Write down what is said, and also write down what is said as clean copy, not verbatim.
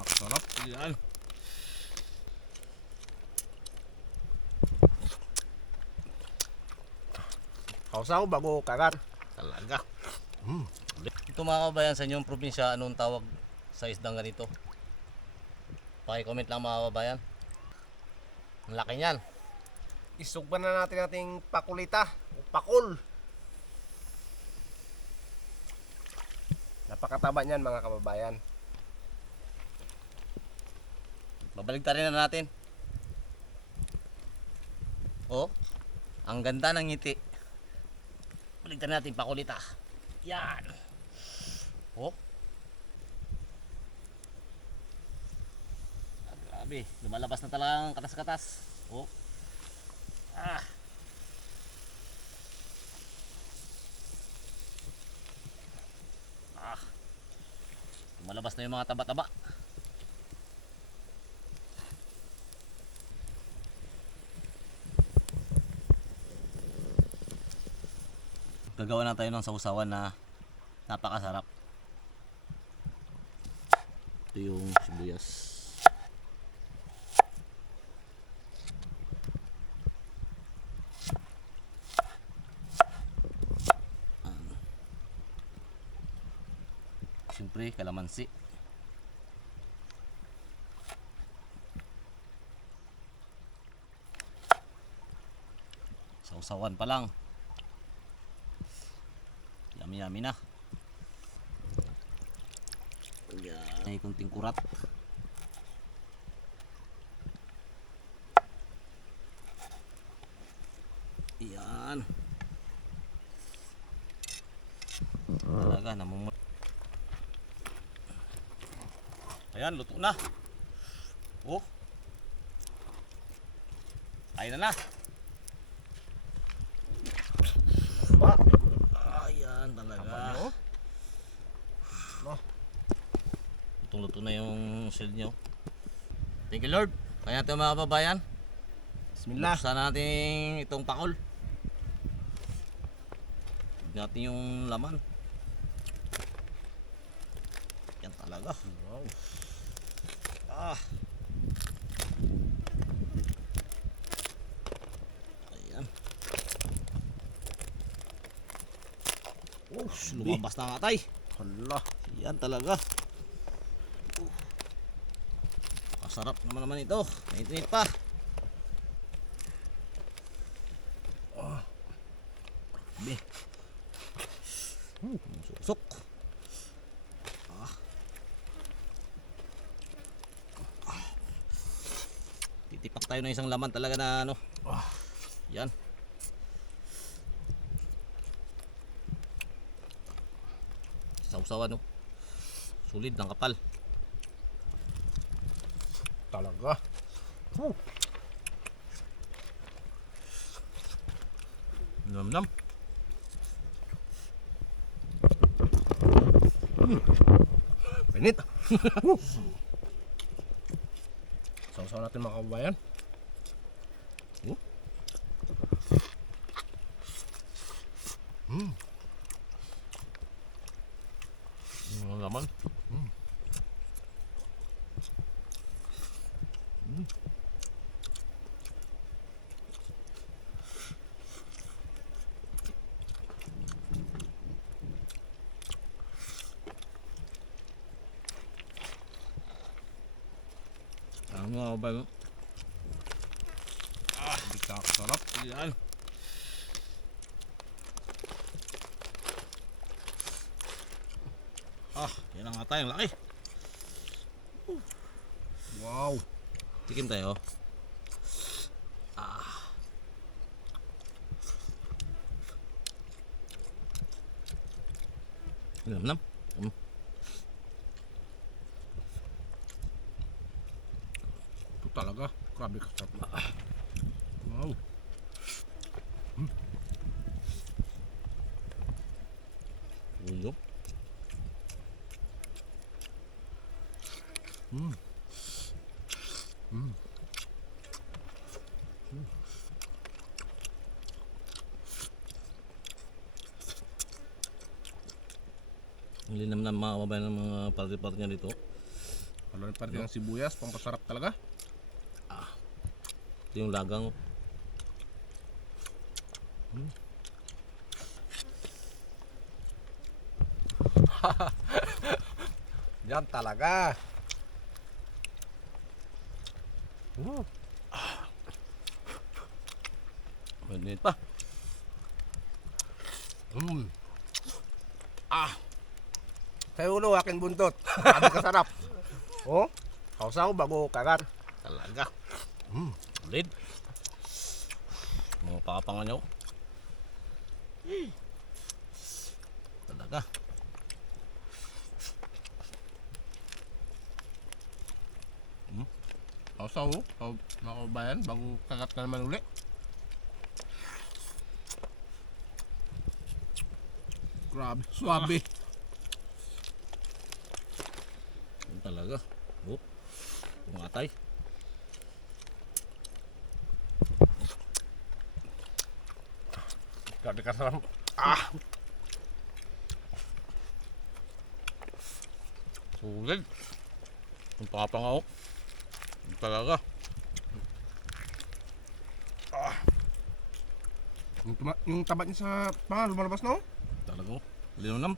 Sarap. Yan. Kausaw bago kagat. Talaga. Ito mga kabayan, sa inyong probinsya, anong tawag sa isdang ganito? Paki-comment lang mga kabayan. Ang laki niyan. Isugban na natin ating pakulita o pakul. Napakataba niyan mga kababayan. Babaligtarin na natin. Oh, ang ganda ng ngiti. Baligtarin natin pakulita. Yan. Oh. Grabe, lumalabas na talagang katas-katas. Oh. Ah. Ah. Lumalabas na yung mga taba-taba. Gagawa na tayo ng sausawan na napakasarap. Ito yung sibuyas. Siyempre, kalamansi. Sausawan pa lang. Yummy na. Yan. May kunting kurat. Yan. Talaga namumula. Ayan, luto na. Oh. Kain na. Ba, Ayan talaga. no? No. Lutong-luto na yung shield nyo. Thank you Lord. Kaya natin mga kababayan. Bismillah. Buksan natin itong pakol. Tignan natin yung laman. Yan talaga. Wow. Ah. Ayan. Oh, lumabas na nga tay. Hala. Yan talaga. Masarap naman ito. Mainit pa. Be. Susok. Titipak tayo ng isang laman talaga na ano. Yan. Sausawan no. Sulit ng kapal. Talaga. Nam-nam. Pinit. Sausaw natin mga kababayan. Ang laman. Ang mga kababayan. Hindi kakasarap. Yan. Yan ang atay, ang laki. Wow. Tikim tayo. Nam-nam. Ito talaga. Grabe kasarap. Wow. Uyok. Ang linam na mga kababayan ng mga parte-parte niya dito. Ano rin pa rin ang sibuyas, pampasarap talaga. Ito yung lagang. Yan talaga. Mainit pa. Sa ulo, aking buntot. Sabi kasarap. Oh, kausaw bago kagat. Talaga. Ulit. Mga pakapangan nyo. Talaga. Kausaw, mga kabayan, bago kagat na naman uli. Grabe, swabe. Yan talaga. Oh. Pumatay. Grabe kasarap. Sulit. Yung pakapangaw. Yan talaga. Yung taba niya sa panga, lumalabas na oh. Talaga. Linunam.